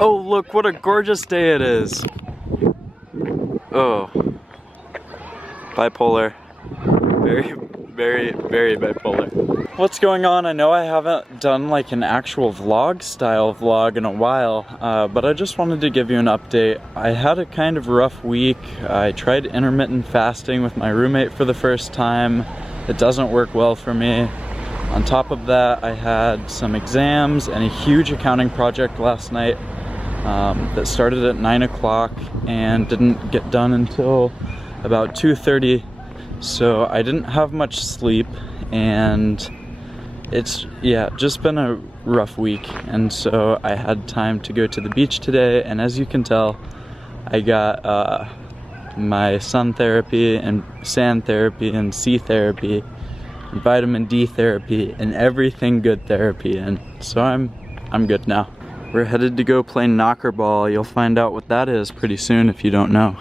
Oh, look what a gorgeous day it is. Oh. Bipolar. Very bipolar. What's going on? I know I haven't done like an actual vlog style vlog in a while, but I just wanted to give you an update. I had a kind of rough week. I tried intermittent fasting with my roommate for the first time. It doesn't work well for me. On top of that, I had some exams and a huge accounting project last night that started at 9 o'clock and didn't get done until about 2:30. So I didn't have much sleep, and it's just been a rough week. And so I had time to go to the beach today, and as you can tell, I got my sun therapy and sand therapy and sea therapy and vitamin D therapy and everything good therapy, and so I'm good now. We're headed to go play Knockerball. You'll find out what that is pretty soon if you don't know.